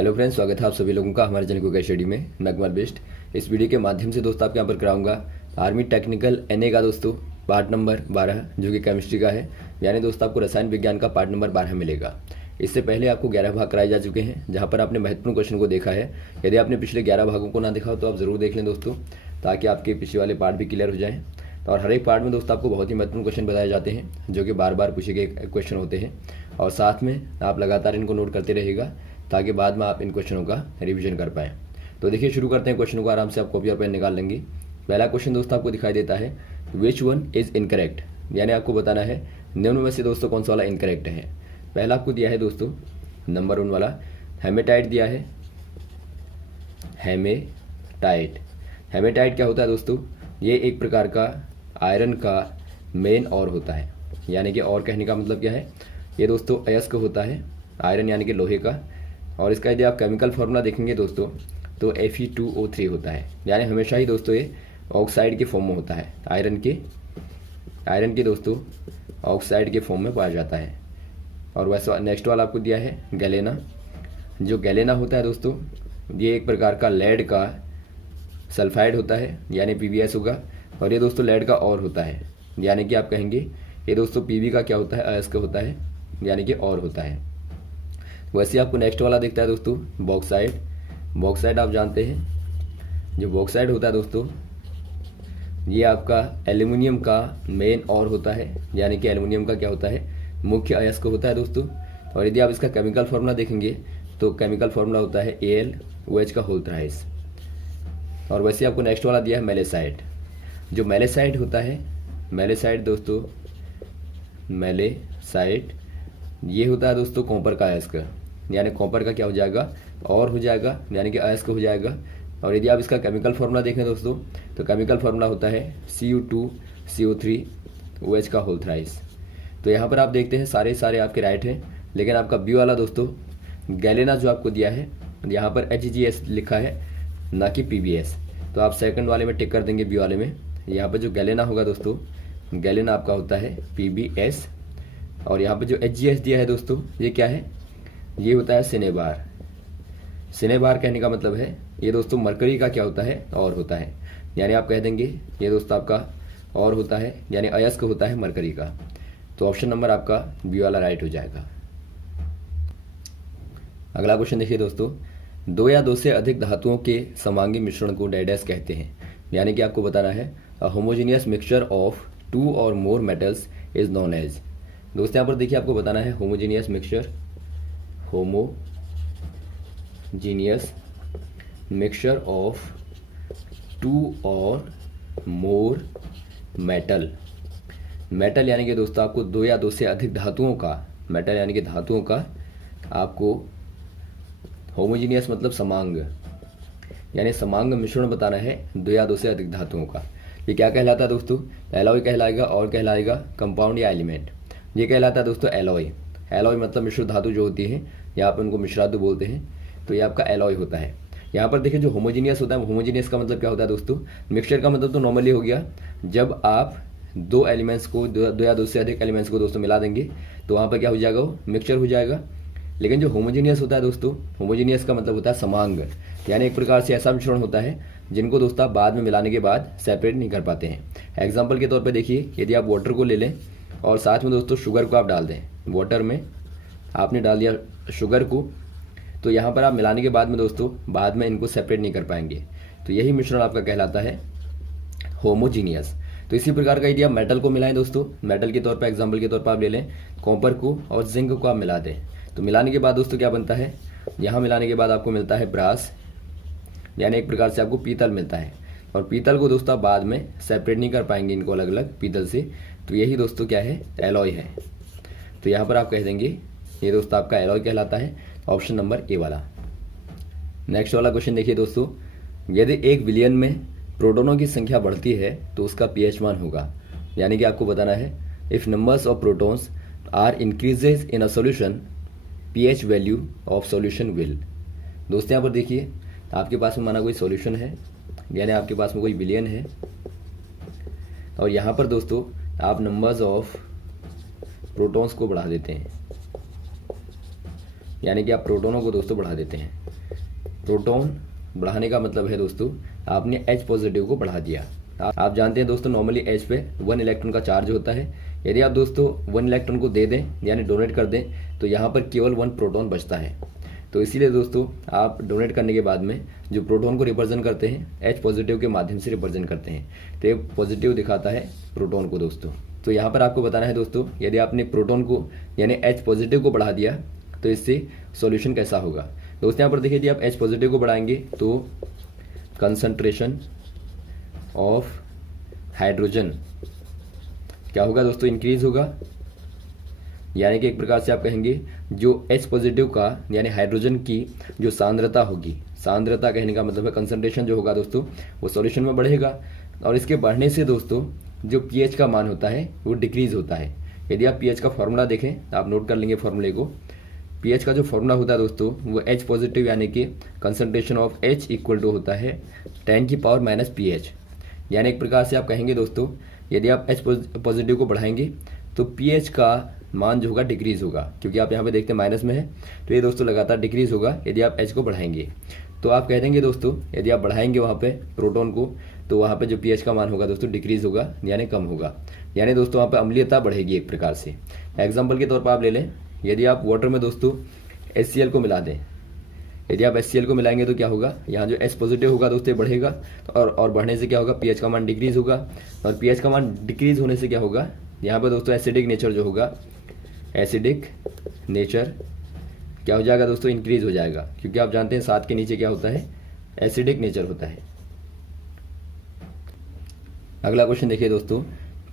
Hello friends, स्वागत है आप सभी लोगों का हमारे चैनल क्विक स्टडी में। मैं कुमार बेस्ट। इस वीडियो के माध्यम से दोस्तों आपके यहाँ पर कराऊंगा आर्मी टेक्निकल एनए का दोस्तों पार्ट नंबर 12 जो कि केमिस्ट्री का है। यानी दोस्तों आपको रसायन विज्ञान का पार्ट नंबर 12 मिलेगा। इससे पहले आपको 11 भाग कराए जा चुके हैं, जहाँ पर आपने महत्वपूर्ण क्वेश्चन को देखा है। यदि आपने पिछले 11 भागों को ना देखा हो तो आप जरूर देख लें दोस्तों, ताकि आपके पिछले वाले पार्ट भी क्लियर हो जाएँ। और हर एक पार्ट में दोस्तों आपको बहुत ही महत्वपूर्ण क्वेश्चन बताए जाते हैं, जो कि बार बार पूछे गए क्वेश्चन होते हैं। और साथ में आप लगातार इनको नोट करते रहेगा, ताकि बाद में आप इन क्वेश्चनों का रिवीजन कर पाएँ। तो देखिए, शुरू करते हैं क्वेश्चन को। आराम से आप कॉपी और पेन निकाल लेंगे। पहला क्वेश्चन दोस्तों आपको दिखाई देता है, विच वन इज इनकरेक्ट। यानी आपको बताना है निम्न में से दोस्तों कौन सा वाला इनकरेक्ट है। पहला आपको दिया है दोस्तों नंबर 1 वाला हेमेटाइट दिया है। हेमेटाइट, हेमेटाइट क्या होता है दोस्तों? ये एक प्रकार का आयरन का मेन और होता है। यानी कि और कहने का मतलब क्या है, ये दोस्तों अयस्क होता है, आयरन यानी कि लोहे का। और इसका यदि आप केमिकल फार्मूला देखेंगे दोस्तों तो Fe2O3 होता है। यानी हमेशा ही दोस्तों ये ऑक्साइड के फॉर्म में होता है, आयरन के दोस्तों ऑक्साइड के फॉर्म में पाया जाता है। और वैसे नेक्स्ट वाला आपको दिया है गैलेना। जो गैलेना होता है दोस्तों, ये एक प्रकार का लेड का सल्फाइड होता है, यानी PbS होगा। और ये दोस्तों लेड का और होता है, यानी कि आप कहेंगे ये दोस्तों Pb का क्या होता है, अयस्क होता है, यानी कि और होता है। वैसे आपको नेक्स्ट वाला दिखता है दोस्तों बॉक्साइड। बॉक्साइड आप जानते हैं, जो बॉक्साइड होता है दोस्तों ये आपका एल्यूमिनियम का मेन और होता है, यानी कि एल्यूमिनियम का क्या होता है, मुख्य अयस्क होता है दोस्तों। और यदि आप इसका केमिकल फार्मूला देखेंगे तो केमिकल फार्मूला होता है AlOH का होल थ्राइस। और वैसे आपको नेक्स्ट वाला दिया है मेलेसाइट। जो मेलेसाइट होता है, मेलेसाइट दोस्तों, मेलेसाइट ये होता है दोस्तों कॉपर का अयस्क। यानी कॉपर का क्या हो जाएगा, और हो जाएगा, यानी कि अयस्क हो जाएगा। और यदि आप इसका केमिकल फार्मूला देखें दोस्तों तो केमिकल फार्मूला होता है Cu2CO3OH का होल थ्राइस। तो यहाँ पर आप देखते हैं सारे आपके राइट हैं, लेकिन आपका बी वाला दोस्तों गैलेना जो आपको दिया है, यहाँ पर HGS लिखा है, ना कि PbS। तो आप सेकंड वाले में टिक कर देंगे, बी वाले में। यहाँ पर जो गैलेना होगा दोस्तों, गैलेना आपका होता है PbS। और यहाँ पर जो HGS दिया है दोस्तों, ये क्या है, ये होता है सिनेबार। सिनेबार कहने का मतलब है ये दोस्तों मरकरी का क्या होता है, और होता है। यानी आप कह देंगे ये दोस्तों आपका और होता है, यानी अयस्क होता है मरकरी का। तो ऑप्शन नंबर आपका बी वाला राइट हो जाएगा। अगला क्वेश्चन देखिए दोस्तों, 2 या 2 से अधिक धातुओं के समांगी मिश्रण को डैश कहते हैं। यानी कि आपको बताना है a homogeneous mixture of 2 or more metals is known as. दोस्तों यहाँ पर देखिए आपको बताना है homogeneous mixture, homogeneous mixture of 2 or more metal. Metal यानी कि दोस्तों आपको 2 या 2 से अधिक धातुओं का, मेटल यानी कि धातुओं का, आपको होमोजीनियस मतलब समांग, यानी समांग मिश्रण बताना है 2 या 2 से अधिक धातुओं का। ये क्या कहलाता है दोस्तों? एलॉय कहलाएगा, और कहलाएगा कंपाउंड या एलिमेंट। ये कहलाता है दोस्तों एलॉय। एलॉय मतलब मिश्र धातु जो होती है, यहाँ पर उनको मिश्रातु बोलते हैं। तो ये आपका एलॉय होता है। यहाँ पर देखिए जो होमोजीनियस होता है, होमोजीनियस का मतलब क्या होता है दोस्तों? मिक्सचर का मतलब तो नॉर्मली हो गया, जब आप 2 एलिमेंट्स को, 2 या 2 से अधिक एलिमेंट्स को दोस्तों मिला देंगे तो वहाँ पर क्या हो जाएगा, वो मिक्सचर हो जाएगा। लेकिन जो होमोजीनियस होता है दोस्तों, होमोजीनियस का मतलब होता है समांग। यानी एक प्रकार से ऐसा मिश्रण होता है जिनको दोस्तों आप बाद में मिलाने के बाद सेपरेट नहीं कर पाते हैं। एग्जाम्पल के तौर पर देखिए, यदि आप वाटर को ले लें और साथ में दोस्तों शुगर को आप डाल दें, वाटर में आपने डाल दिया शुगर को, तो यहाँ पर आप मिलाने के बाद में दोस्तों बाद में इनको सेपरेट नहीं कर पाएंगे। तो यही मिश्रण आपका कहलाता है होमोजीनियस। तो इसी प्रकार का यदि आप मेटल को मिलाएं दोस्तों, मेटल के तौर पर एग्जाम्पल के तौर पर आप ले लें कॉपर को और जिंक को आप मिला दें, तो मिलाने के बाद दोस्तों क्या बनता है, यहाँ मिलाने के बाद आपको मिलता है ब्रास, यानी एक प्रकार से आपको पीतल मिलता है। और पीतल को दोस्तों आप बाद में सेपरेट नहीं कर पाएंगे इनको अलग अलग पीतल से। तो यही दोस्तों क्या है, एलॉय है। तो यहाँ पर आप कह देंगे ये दोस्तों आपका एलॉय कहलाता है, ऑप्शन नंबर ए वाला। नेक्स्ट वाला क्वेश्चन देखिए दोस्तों, यदि 1 बिलियन में प्रोटॉनों की संख्या बढ़ती है तो उसका pH मान होगा। यानी कि आपको बताना है if numbers of protons are increases in a solution, pH value of solution will. दोस्तों यहाँ पर देखिए आपके पास में माना कोई सॉल्यूशन है, यानी आपके पास में कोई बिलियन है, और यहाँ पर दोस्तों आप नंबर्स ऑफ प्रोटॉन्स को बढ़ा देते हैं, यानी कि आप प्रोटोनों को दोस्तों बढ़ा देते हैं। प्रोटोन बढ़ाने का मतलब है दोस्तों आपने H पॉजिटिव को बढ़ा दिया। आप जानते हैं दोस्तों नॉर्मली H पे 1 इलेक्ट्रॉन का चार्ज होता है। यदि आप दोस्तों 1 इलेक्ट्रॉन को दे दें यानी डोनेट कर दें तो यहाँ पर केवल 1 प्रोटॉन बचता है। तो इसीलिए दोस्तों आप डोनेट करने के बाद में जो प्रोटॉन को रिप्रेजेंट करते हैं H पॉजिटिव के माध्यम से रिप्रेजेंट करते हैं। तो ये पॉजिटिव दिखाता है प्रोटॉन को दोस्तों। तो यहाँ पर आपको बताना है दोस्तों यदि आपने प्रोटॉन को यानी H पॉजिटिव को बढ़ा दिया तो इससे सॉल्यूशन कैसा होगा। दोस्तों यहाँ पर देखिए यदि आप H पॉजिटिव को बढ़ाएंगे तो कंसंट्रेशन ऑफ हाइड्रोजन क्या होगा दोस्तों, इंक्रीज होगा। यानी कि एक प्रकार से आप कहेंगे जो H पॉजिटिव का यानी हाइड्रोजन की जो सांद्रता होगी, सांद्रता कहने का मतलब है कंसंट्रेशन जो होगा दोस्तों वो सॉल्यूशन में बढ़ेगा। और इसके बढ़ने से दोस्तों जो pH का मान होता है वो डिक्रीज होता है। यदि आप pH का फॉर्मूला देखें आप नोट कर लेंगे फॉर्मूले को। pH का जो फॉर्मूला होता है दोस्तों वो H पॉजिटिव यानी कि concentration of H equal to होता है 10⁻⁻⁻ pH। यानी एक प्रकार से आप कहेंगे दोस्तों यदि आप H पॉजिटिव को बढ़ाएंगे तो pH का मान जो होगा डिक्रीज होगा, क्योंकि आप यहाँ पे देखते हैं माइनस में है तो ये दोस्तों लगातार डिक्रीज होगा यदि आप H को बढ़ाएंगे। तो आप कह देंगे दोस्तों यदि आप बढ़ाएंगे वहाँ पे प्रोटॉन को तो वहाँ पे जो pH का मान होगा दोस्तों डिक्रीज होगा यानी कम होगा। यानी दोस्तों वहाँ पे अम्लीयता बढ़ेगी एक प्रकार से। एग्जाम्पल के तौर पर आप ले लें यदि आप वाटर में दोस्तों HCl को मिला दें, यदि आप HCl को मिलाएंगे तो क्या होगा, यहाँ जो H पॉजिटिव होगा दोस्तों बढ़ेगा और बढ़ने से क्या होगा pH का मान डिक्रीज होगा। और pH का मान डिक्रीज होने से क्या होगा, यहाँ पर दोस्तों एसिडिक नेचर जो होगा, एसिडिक नेचर क्या हो जाएगा दोस्तों, इंक्रीज हो जाएगा। क्योंकि आप जानते हैं 7 के नीचे क्या होता है, एसिडिक नेचर होता है। अगला क्वेश्चन देखिए दोस्तों,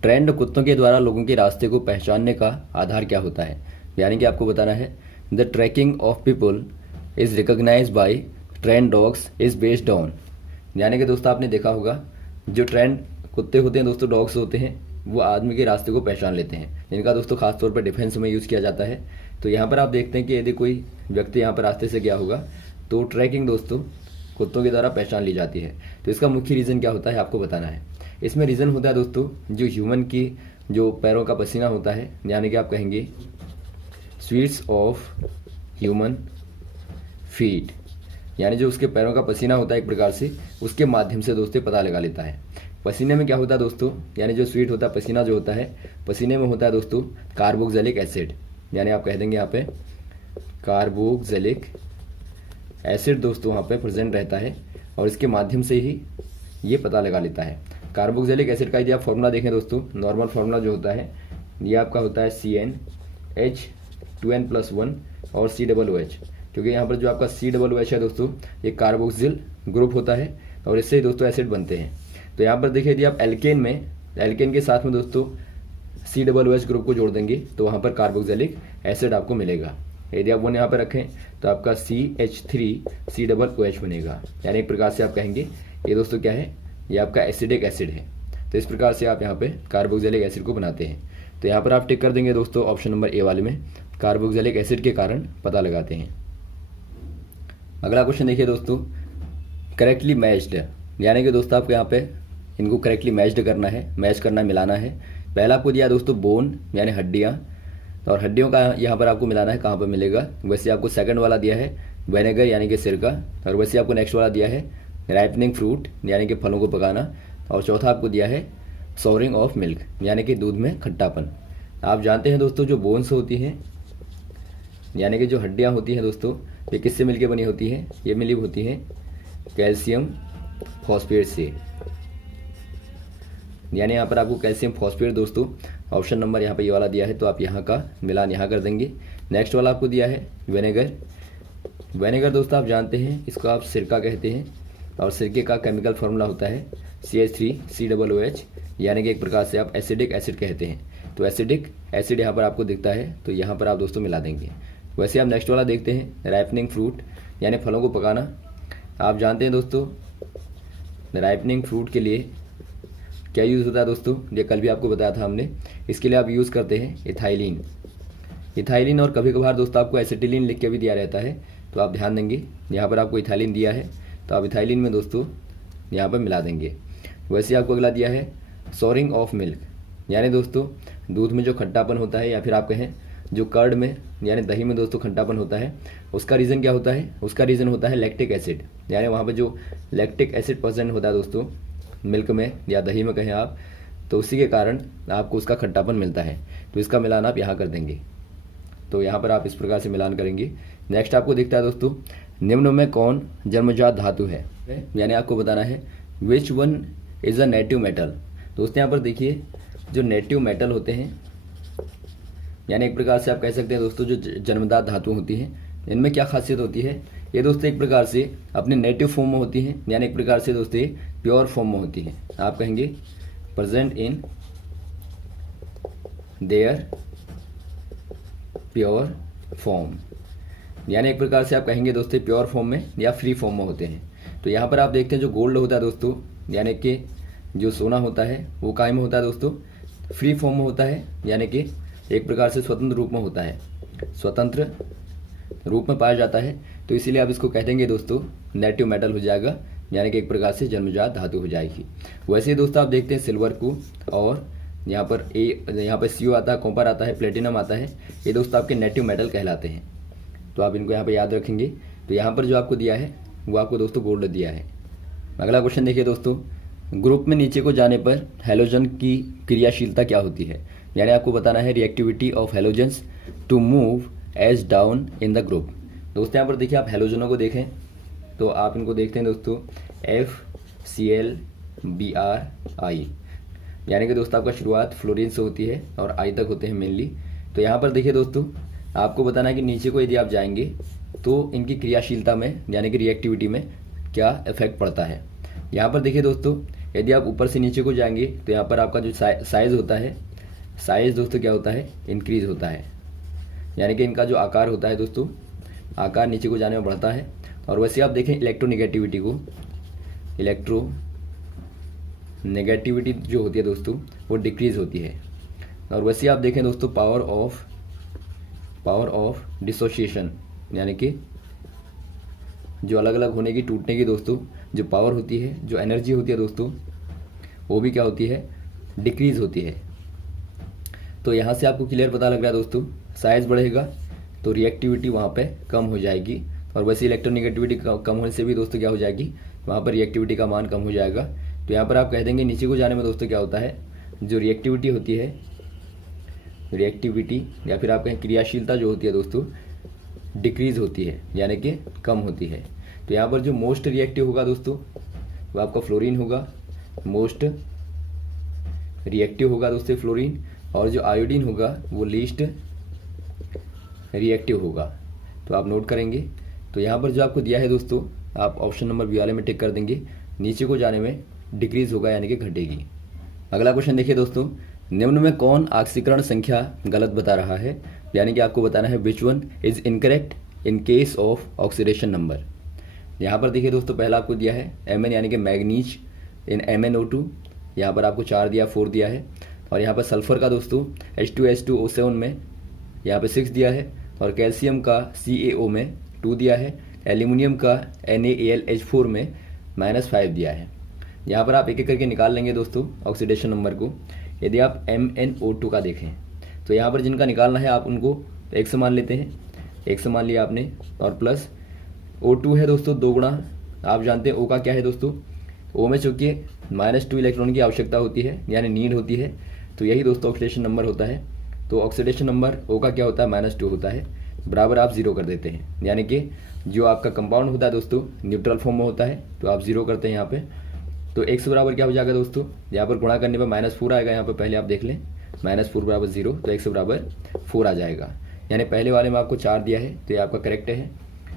ट्रेंड कुत्तों के द्वारा लोगों के रास्ते को पहचानने का आधार क्या होता है। यानी कि आपको बताना है the tracking of people is recognized by trained dogs is based on. यानी कि दोस्तों आपने देखा होगा जो ट्रेंड कुत्ते होते हैं दोस्तों, डॉग्स होते हैं, वो आदमी के रास्ते को पहचान लेते हैं, जिनका दोस्तों खासतौर पर डिफेंस में यूज़ किया जाता है। तो यहाँ पर आप देखते हैं कि यदि कोई व्यक्ति यहाँ पर रास्ते से गया होगा तो ट्रैकिंग दोस्तों कुत्तों के द्वारा पहचान ली जाती है। तो इसका मुख्य रीज़न क्या होता है आपको बताना है। इसमें रीज़न होता है दोस्तों जो ह्यूमन की जो पैरों का पसीना होता है, यानी कि आप कहेंगे स्वीट्स ऑफ ह्यूमन फीट, यानी जो उसके पैरों का पसीना होता है एक प्रकार से उसके माध्यम से दोस्तों पता लगा लेता है। पसीने में क्या होता है दोस्तों, यानी जो स्वीट होता है पसीना जो होता है, पसीने में होता है दोस्तों कार्बोक्सिलिक एसिड, यानी आप कह देंगे यहाँ पे कार्बोक्सिलिक एसिड दोस्तों वहाँ पे प्रेजेंट रहता है और इसके माध्यम से ही ये पता लगा लेता है। कार्बोक्सिलिक एसिड का यदि आप फॉर्मूला देखें दोस्तों, नॉर्मल फार्मूला जो होता है ये आपका होता है CnH2n+1 और COOH, क्योंकि यहाँ पर जो आपका COOH है दोस्तों ये कार्बोक्सिल ग्रुप होता है और इससे ही दोस्तों एसिड बनते हैं। तो यहाँ पर देखिए यदि आप एल्केन के साथ में दोस्तों COOH ग्रुप को जोड़ देंगे तो वहाँ पर कार्बोक्सिलिक एसिड आपको मिलेगा। यदि आप 1 यहाँ पर रखें तो आपका CH3COOH बनेगा। यानी एक प्रकार से आप कहेंगे ये दोस्तों क्या है, ये आपका एसिडिक एसिड है। तो इस प्रकार से आप यहाँ पे कार्बोक्सिलिक एसिड को बनाते हैं। तो यहाँ पर आप टिक कर देंगे दोस्तों ऑप्शन नंबर ए वाले में, कार्बोक्सिलिक एसिड के कारण पता लगाते हैं। अगला क्वेश्चन देखिए दोस्तों, करेक्टली मैच्ड, यानी कि दोस्तों आपको यहाँ पे इनको करेक्टली मैच्ड करना है, मैच करना मिलाना है। पहला आपको दिया दोस्तों बोन यानी हड्डियाँ, और हड्डियों का यहाँ पर आपको मिलाना है, कहाँ पर मिलेगा। वैसे आपको सेकंड वाला दिया है विनेगर यानी कि सिरका, और वैसे आपको नेक्स्ट वाला दिया है राइपनिंग फ्रूट यानी कि फलों को पकाना, और चौथा आपको दिया है सॉरिंग ऑफ मिल्क यानी कि दूध में खट्टापन। आप जानते हैं दोस्तों जो बोन्स होती हैं यानी कि जो हड्डियाँ होती हैं दोस्तों, ये किससे मिलकर बनी होती हैं, ये मिली होती हैं कैल्शियम फॉस्फेट से। यानी यहाँ पर आपको कैल्शियम फॉस्फेट दोस्तों ऑप्शन नंबर यहाँ पे ये वाला दिया है, तो आप यहाँ का मिलान यहाँ कर देंगे। नेक्स्ट वाला आपको दिया है विनेगर। विनेगर दोस्तों आप जानते हैं इसको आप सिरका कहते हैं, और सिरके का केमिकल फार्मूला होता है CH3COOH, यानी कि एक प्रकार से आप एसिडिक एसिड कहते हैं। तो एसिडिक एसिड यहाँ पर आपको दिखता है, तो यहाँ पर आप दोस्तों मिला देंगे। वैसे आप नेक्स्ट वाला देखते हैं राइपनिंग फ्रूट यानी फलों को पकाना। आप जानते हैं दोस्तों राइपनिंग फ्रूट के लिए क्या यूज़ होता है दोस्तों, ये कल भी आपको बताया था हमने। इसके लिए आप यूज़ करते हैं इथाइलिन, और कभी कभार दोस्तों आपको एसिटिलीन लिख के भी दिया रहता है, तो आप ध्यान देंगे यहाँ पर आपको इथाइलिन दिया है तो आप इथाइलिन में दोस्तों यहाँ पर मिला देंगे। वैसे आपको अगला दिया है सॉरिंग ऑफ मिल्क, यानी दोस्तों दूध में जो खट्टापन होता है, या फिर आप कहें जो कर्ड में यानी दही में दोस्तों खट्टापन होता है, उसका रीज़न क्या होता है? उसका रीज़न होता है लैक्टिक एसिड, यानी वहाँ पे जो लैक्टिक एसिड प्रेजेंट होता है दोस्तों मिल्क में या दही में कहें आप, तो उसी के कारण आपको उसका खट्टापन मिलता है। तो इसका मिलान आप यहाँ कर देंगे। तो यहाँ पर आप इस प्रकार से मिलान करेंगे। नेक्स्ट आपको दिखता है दोस्तों, निम्न में कौन जन्मजात धातु है, यानी आपको बताना है which one is a native metal. दोस्तों यहाँ पर देखिए, जो नेटिव मेटल होते हैं, यानी एक प्रकार से आप कह सकते हैं दोस्तों जो जन्मजात धातु होती हैं, इनमें क्या खासियत होती है? ये दोस्तों एक प्रकार से अपने नेटिव फॉर्म में होती हैं, यानी एक प्रकार से दोस्तों ये प्योर फॉर्म में होती हैं। आप कहेंगे present in their pure form, यानी एक प्रकार से आप कहेंगे दोस्तों प्योर फॉर्म में या फ्री फॉर्म में होते हैं। तो यहाँ पर आप देखते हैं जो गोल्ड होता है दोस्तों, यानी कि जो सोना होता है वो काय में होता है दोस्तों? फ्री फॉर्म में होता है, यानी कि एक प्रकार से स्वतंत्र रूप में होता है, स्वतंत्र रूप में पाया जाता है। तो इसीलिए आप इसको कह देंगे दोस्तों नेटिव मेटल हो जाएगा, यानी कि एक प्रकार से जन्मजात धातु हो जाएगी। वैसे ही दोस्तों आप देखते हैं सिल्वर को, और यहाँ पर यहाँ पर CO आता है, कॉपर आता है, प्लेटिनम आता है, ये दोस्तों आपके नेटिव मेटल कहलाते हैं। तो आप इनको यहाँ पर याद रखेंगे। तो यहाँ पर जो आपको दिया है वो आपको दोस्तों गोल्ड दिया है। अगला क्वेश्चन देखिए दोस्तों, ग्रुप में नीचे को जाने पर हैलोजन की क्रियाशीलता क्या होती है, यानी आपको बताना है reactivity of halogens to move as down in the group. दोस्तों यहाँ पर देखिए, आप हैलोजनों को देखें तो आप इनको देखते हैं दोस्तों FCl Br I, यानी कि दोस्तों आपका शुरुआत फ्लोरीन से होती है और I तक होते हैं मेनली। तो यहाँ पर देखिए दोस्तों, आपको बताना है कि नीचे को यदि आप जाएंगे तो इनकी क्रियाशीलता में यानी कि रिएक्टिविटी में क्या इफेक्ट पड़ता है। यहाँ पर देखिए दोस्तों, यदि आप ऊपर से नीचे को जाएंगे तो यहाँ पर आपका जो साइज़ होता है, साइज़ दोस्तों क्या होता है? इंक्रीज होता है, यानी कि इनका जो आकार होता है दोस्तों, आकार नीचे को जाने में बढ़ता है। और वैसे आप देखें इलेक्ट्रोनेगेटिविटी को, इलेक्ट्रोनेगेटिविटी जो होती है दोस्तों वो डिक्रीज होती है। और वैसे आप देखें दोस्तों पावर ऑफ डिसोसिएशन, यानी कि जो अलग अलग होने की, टूटने की दोस्तों जो पावर होती है, जो एनर्जी होती है दोस्तों, वो भी क्या होती है? डिक्रीज होती है। तो यहाँ से आपको क्लियर पता लग रहा है दोस्तों, साइज़ बढ़ेगा तो रिएक्टिविटी वहाँ पे कम हो जाएगी, और वैसे इलेक्ट्रोनेगेटिविटी कम होने से भी दोस्तों क्या हो जाएगी? वहाँ पर रिएक्टिविटी का मान कम हो जाएगा। तो यहाँ पर आप कह देंगे नीचे को जाने में दोस्तों क्या होता है? जो रिएक्टिविटी होती है, रिएक्टिविटी या फिर आप कहें क्रियाशीलता जो होती है दोस्तों डिक्रीज होती है, यानी कि कम होती है। तो यहाँ पर जो मोस्ट रिएक्टिव होगा दोस्तों वो आपका फ्लोरीन होगा, मोस्ट रिएक्टिव होगा दोस्तों फ्लोरीन, और जो आयोडीन होगा वो लीस्ट रिएक्टिव होगा। तो आप नोट करेंगे। तो यहाँ पर जो आपको दिया है दोस्तों, आप ऑप्शन नंबर बी वाले में टिक कर देंगे, नीचे को जाने में डिक्रीज होगा यानी कि घटेगी। अगला क्वेश्चन देखिए दोस्तों, निम्न में कौन ऑक्सीकरण संख्या गलत बता रहा है, यानी कि आपको बताना है which one is incorrect in case of oxidation number. यहाँ पर देखिए दोस्तों, पहला आपको दिया है Mn यानी कि मैग्नीज इन MnO2, यहाँ पर आपको 4 दिया, 4 दिया है। और यहाँ पर सल्फर का दोस्तों H2H2O7 में यहाँ पे 6 दिया है, और कैल्शियम का CaO में 2 दिया है, एल्यूमिनियम का NaAlH4 में -5 दिया है। यहाँ पर आप एक एक करके निकाल लेंगे दोस्तों ऑक्सीडेशन नंबर को। यदि आप MnO2 का देखें तो यहाँ पर जिनका निकालना है आप उनको एक से मान लेते हैं, एक से मान लिया आपने, और प्लस O2 है दोस्तों 2 गुणा, आप जानते हैं O का क्या है दोस्तों, O में चूँकि -2 इलेक्ट्रॉन की आवश्यकता होती है यानी नीड होती है, तो यही दोस्तों ऑक्सीडेशन नंबर होता है। तो ऑक्सीडेशन नंबर O का क्या होता है? -2 होता है, बराबर आप 0 कर देते हैं, यानी कि जो आपका कंपाउंड होता है दोस्तों न्यूट्रल फॉर्म में होता है, तो आप 0 करते हैं यहाँ पे। तो x बराबर क्या हो जाएगा दोस्तों, यहाँ पर गुणा करने पर -4 आएगा, यहाँ पर पहले आप देख लें, -4 बराबर 0, तो x बराबर 4 आ जाएगा। यानी पहले वाले में आपको 4 दिया है तो ये आपका करेक्ट है।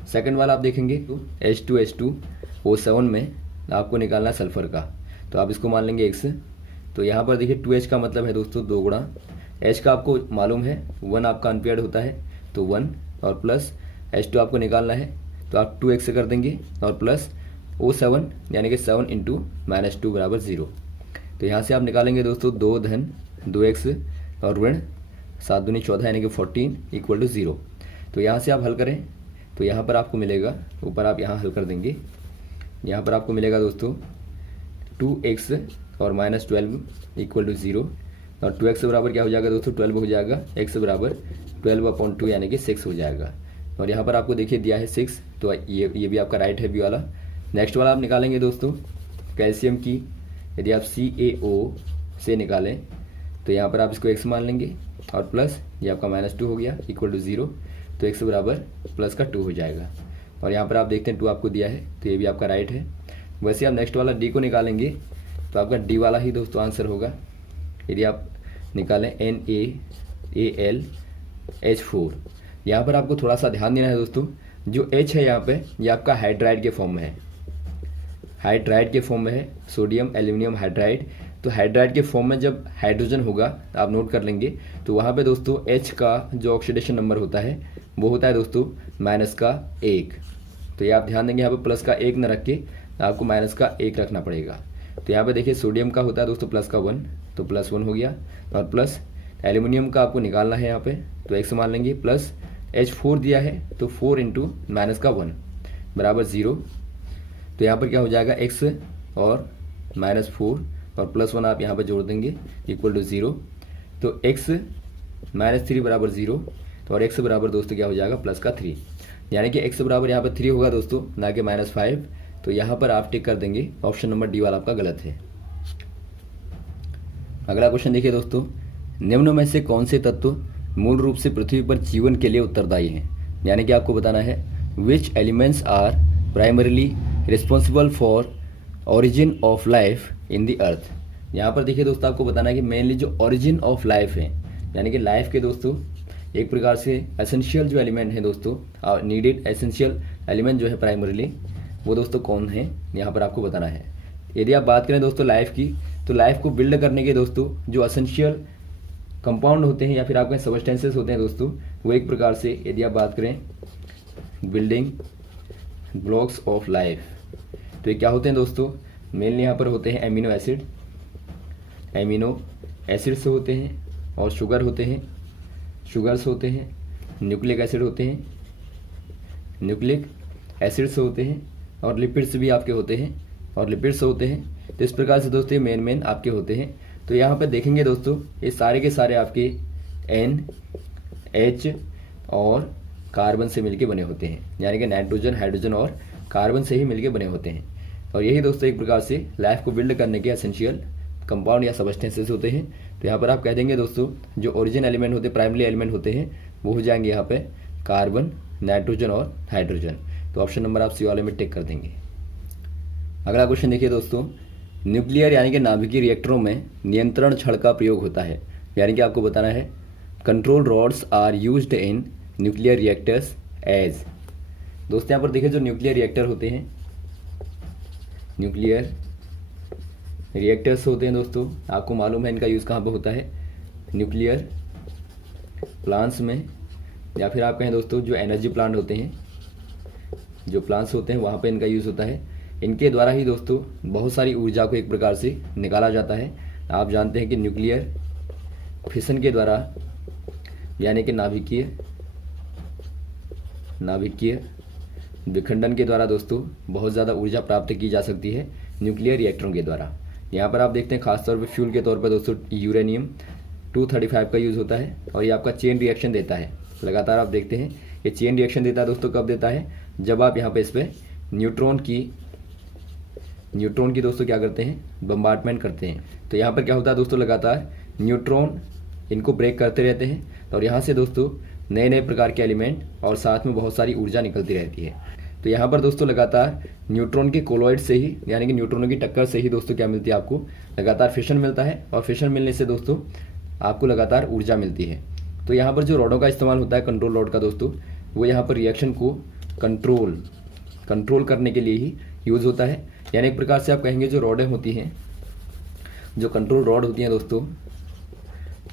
सेकंड वाला आप देखेंगे तो H2H2O7 में आपको निकालना सल्फर का, तो आप इसको मान लेंगे x। तो यहाँ पर देखिए 2H का मतलब है दोस्तों 2 गुणा, H का आपको मालूम है 1 आपका अनपेयर्ड होता है तो 1, और प्लस H2 आपको निकालना है तो आप 2x से कर देंगे, और प्लस O7 यानी कि 7 × -2 बराबर 0। तो यहाँ से आप निकालेंगे दोस्तों 2 धन 2x और ऋण 7 दूनी 14 यानी कि 14 = 0। तो यहाँ से आप हल करें तो यहाँ पर आपको मिलेगा, ऊपर आप यहाँ हल कर देंगे, यहाँ पर आपको मिलेगा दोस्तों 2x और -12 = 0, और 2x बराबर क्या हो जाएगा दोस्तों 12 हो जाएगा, x बराबर 12/2 यानी कि 6 हो जाएगा। और यहाँ पर आपको देखिए दिया है 6, तो ये भी आपका राइट है बी वाला। नेक्स्ट वाला आप निकालेंगे दोस्तों कैल्शियम की, यदि आप CaO से निकालें तो यहाँ पर आप इसको x मान लेंगे और प्लस ये आपका -2 हो गया इक्वल टू 0, तो x बराबर प्लस का 2 हो जाएगा। और यहाँ पर आप देखते हैं 2 आपको दिया है, तो ये भी आपका राइट है। वैसे आप नेक्स्ट वाला d को निकालेंगे तो आपका d वाला ही दोस्तों आंसर होगा। यदि आप निकालें NaAlH4, यहाँ पर आपको थोड़ा सा ध्यान देना है दोस्तों, जो H है यहाँ पे ये आपका हाइड्राइड के फॉर्म में है, हाइड्राइड के फॉर्म में है, सोडियम एल्यूमिनियम हाइड्राइड। तो हाइड्राइड के फॉर्म में जब हाइड्रोजन होगा आप नोट कर लेंगे, तो वहाँ पे दोस्तों H का जो ऑक्सीडेशन नंबर होता है वो होता है दोस्तों -1। तो ये आप ध्यान देंगे, यहाँ पे प्लस का 1 न रख के आपको -1 रखना पड़ेगा। तो यहाँ पे देखिए सोडियम का होता है दोस्तों +1, तो +1 हो गया। और प्लस एल्यूमिनियम का आपको निकालना है यहाँ पे, तो x मान लेंगे, प्लस H4 दिया है तो 4 × -1 बराबर 0। तो यहाँ पर क्या हो जाएगा x और -4 और +1 आप यहाँ पर जोड़ देंगे इक्वल टू 0। तो x -3 बराबर 0, तो और x बराबर दोस्तों क्या हो जाएगा +3, यानी कि x बराबर यहाँ पर 3 होगा दोस्तों, ना कि -5। तो यहाँ पर आप टिक कर देंगे, ऑप्शन नंबर डी वाला आपका गलत है। अगला क्वेश्चन देखिए दोस्तों, निम्न में से कौन से तत्व मूल रूप से पृथ्वी पर जीवन के लिए उत्तरदायी हैं? यानी कि आपको बताना है which elements are primarily responsible for origin of life in the earth. यहाँ पर देखिए दोस्तों आपको बताना है कि मेनली जो ओरिजिन ऑफ लाइफ है, यानी कि लाइफ के दोस्तों एक प्रकार से एसेंशियल जो एलिमेंट है दोस्तों, नीडेड एसेंशियल एलिमेंट जो है प्राइमरीली, वो दोस्तों कौन है यहाँ पर आपको बताना है। यदि आप बात करें दोस्तों लाइफ की, तो लाइफ को बिल्ड करने के दोस्तों जो एसेंशियल कंपाउंड होते हैं या फिर आपके सबस्टेंसेस होते हैं दोस्तों, वो एक प्रकार से यदि आप बात करें बिल्डिंग ब्लॉक्स ऑफ लाइफ, तो ये क्या होते हैं दोस्तों, मेनली यहाँ पर होते हैं एमिनो एसिड, एमिनो एसिड्स होते हैं, और शुगर होते हैं, शुगर्स होते हैं, न्यूक्लिक एसिड होते हैं, न्यूक्लिक एसिड्स होते हैं, और लिपिड्स भी आपके होते हैं, और लिपिड्स होते हैं। तो इस प्रकार से दोस्तों ये मेन आपके होते हैं। तो यहाँ पे देखेंगे दोस्तों ये सारे के सारे आपके NH और कार्बन से मिलके बने होते हैं, यानी कि नाइट्रोजन, हाइड्रोजन और कार्बन से ही मिलके बने होते हैं। और यही दोस्तों एक प्रकार से लाइफ को बिल्ड करने के एसेंशियल कंपाउंड या सबस्टेंसेस होते हैं। तो यहाँ पर आप कह देंगे दोस्तों जो ओरिजिन एलिमेंट होते हैं, प्राइमरी एलिमेंट होते हैं, वो हो जाएंगे यहाँ पे कार्बन, नाइट्रोजन और हाइड्रोजन। तो ऑप्शन नंबर आप सी वाले में टिक कर देंगे। अगला क्वेश्चन देखिए दोस्तों, न्यूक्लियर यानी कि नाभिकीय रिएक्टरों में नियंत्रण छड़ का प्रयोग होता है, यानी कि आपको बताना है control rods are used in nuclear reactors as. दोस्तों यहाँ पर देखिए जो न्यूक्लियर रिएक्टर होते हैं, न्यूक्लियर रिएक्टर्स होते हैं दोस्तों, आपको मालूम है इनका यूज़ कहाँ पर होता है, न्यूक्लियर प्लांट्स में, या फिर आप कहें दोस्तों जो एनर्जी प्लांट होते हैं, जो प्लांट्स होते हैं वहाँ पे इनका यूज़ होता है। इनके द्वारा ही दोस्तों बहुत सारी ऊर्जा को एक प्रकार से निकाला जाता है। आप जानते हैं कि न्यूक्लियर फिशन के द्वारा, यानी कि नाभिकीय विखंडन के द्वारा दोस्तों बहुत ज़्यादा ऊर्जा प्राप्त की जा सकती है न्यूक्लियर रिएक्टरों के द्वारा। यहाँ पर आप देखते हैं खासतौर पर फ्यूल के तौर पर दोस्तों यूरेनियम 235 का यूज़ होता है, और ये आपका चेन रिएक्शन देता है। लगातार आप देखते हैं ये चेन रिएक्शन देता है दोस्तों, कब देता है, जब आप यहाँ पे इस पर न्यूट्रॉन की दोस्तों क्या करते हैं, बम्बार्टमेंट करते हैं। तो यहाँ पर क्या होता है दोस्तों, लगातार न्यूट्रॉन इनको ब्रेक करते रहते हैं, और यहाँ से दोस्तों नए नए प्रकार के एलिमेंट और साथ में बहुत सारी ऊर्जा निकलती रहती है। तो यहाँ पर दोस्तों लगातार न्यूट्रॉन के कोलॉइड से ही, यानी कि न्यूट्रॉनों की टक्कर से ही दोस्तों क्या मिलती है, आपको लगातार फिशन मिलता है, और फिशन मिलने से दोस्तों आपको लगातार ऊर्जा मिलती है। तो यहाँ पर जो रॉडों का इस्तेमाल होता है, कंट्रोल रॉड का दोस्तों, वो यहाँ पर रिएक्शन को कंट्रोल करने के लिए ही यूज़ होता है। यानी एक प्रकार से आप कहेंगे जो रॉडें होती हैं, जो कंट्रोल रॉड होती हैं दोस्तों,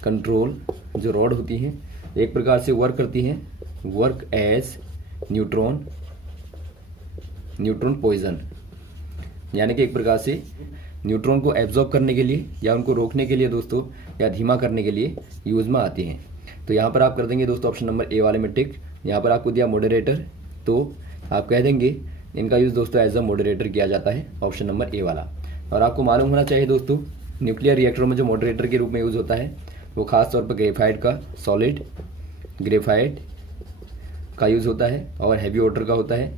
कंट्रोल जो रॉड होती हैं एक प्रकार से वर्क करती हैं, वर्क एज न्यूट्रॉन पॉइजन, यानी कि एक प्रकार से न्यूट्रॉन को एब्जॉर्ब करने के लिए या उनको रोकने के लिए दोस्तों, या धीमा करने के लिए यूज़ में आती हैं। तो यहाँ पर आप कर देंगे दोस्तों ऑप्शन नंबर ए वाले में टिक। यहाँ पर आपको दिया मॉडरेटर, तो आप कह देंगे इनका यूज़ दोस्तों एज अ मॉडरेटर किया जाता है, ऑप्शन नंबर ए वाला। और आपको मालूम होना चाहिए दोस्तों न्यूक्लियर रिएक्टरों में जो मॉडरेटर के रूप में यूज़ होता है वो खास तौर पर ग्रेफाइट का, सॉलिड ग्रेफाइट का यूज़ होता है, और हैवी वाटर का होता है,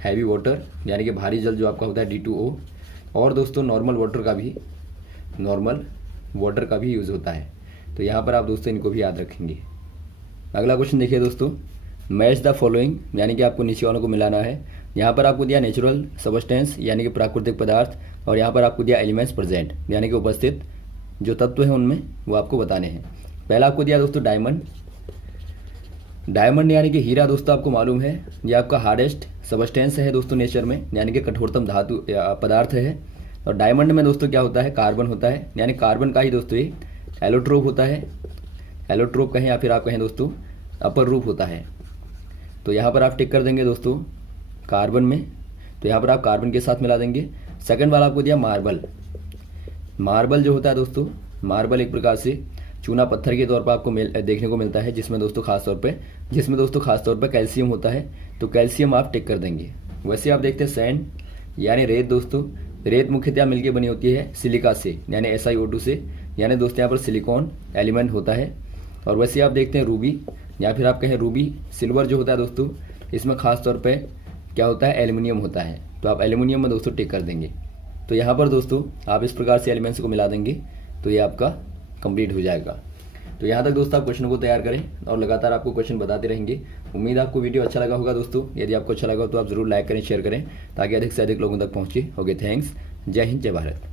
हैवी वाटर यानी कि भारी जल जो आपका होता है D2O, और दोस्तों नॉर्मल वाटर का भी यूज़ होता है। तो यहाँ पर आप दोस्तों इनको भी याद रखेंगे। अगला क्वेश्चन देखिए दोस्तों, मैच द फॉलोइंग, यानी कि आपको नीचे वालों को मिलाना है। यहाँ पर आपको दिया नेचुरल सबस्टेंस यानी कि प्राकृतिक पदार्थ, और यहाँ पर आपको दिया एलिमेंट्स प्रेजेंट यानी कि उपस्थित जो तत्व हैं उनमें वो आपको बताने हैं। पहला आपको दिया दोस्तों डायमंड। डायमंड यानी कि हीरा दोस्तों आपको मालूम है ये आपका हार्डेस्ट सबस्टेंस है दोस्तों नेचर में, यानी कि कठोरतम धातु पदार्थ है। और डायमंड में दोस्तों क्या होता है, कार्बन होता है, यानी कार्बन का ही दोस्तों ये एलोट्रोप होता है, एलोट्रोप कहें या फिर आप कहें दोस्तों अपर रूप होता है। तो यहाँ पर आप टिक कर देंगे दोस्तों कार्बन में, तो यहाँ पर आप कार्बन के साथ मिला देंगे। सेकंड वाला आपको दिया मार्बल। मार्बल जो होता है दोस्तों, मार्बल एक प्रकार से चूना पत्थर के तौर पर आपको देखने को मिलता है, जिसमें दोस्तों खास तौर पे कैल्शियम होता है, तो कैल्शियम आप टिक कर देंगे। वैसे आप देखते हैं सैंड यानी रेत दोस्तों, रेत मुख्यतः मिलकर बनी होती है सिलिका से यानी SiO2 से, यानी दोस्तों यहाँ पर सिलिकॉन एलिमेंट होता है। और वैसे आप देखते हैं रूबी या फिर आप कहें रूबी सिल्वर जो होता है दोस्तों, इसमें खास तौर पे क्या होता है, एल्युमिनियम होता है, तो आप एल्युमिनियम में दोस्तों टिक कर देंगे। तो यहाँ पर दोस्तों आप इस प्रकार से एलिमेंट्स को मिला देंगे तो ये आपका कंप्लीट हो जाएगा। तो यहाँ तक दोस्तों आप क्वेश्चन को तैयार करें और लगातार आपको क्वेश्चन बताते रहेंगे। उम्मीद आपको वीडियो अच्छा लगा होगा दोस्तों। यदि आपको अच्छा लगा तो आप जरूर लाइक करें, शेयर करें ताकि अधिक से अधिक लोगों तक पहुँचे। Okay, thanks. जय हिंद, जय भारत।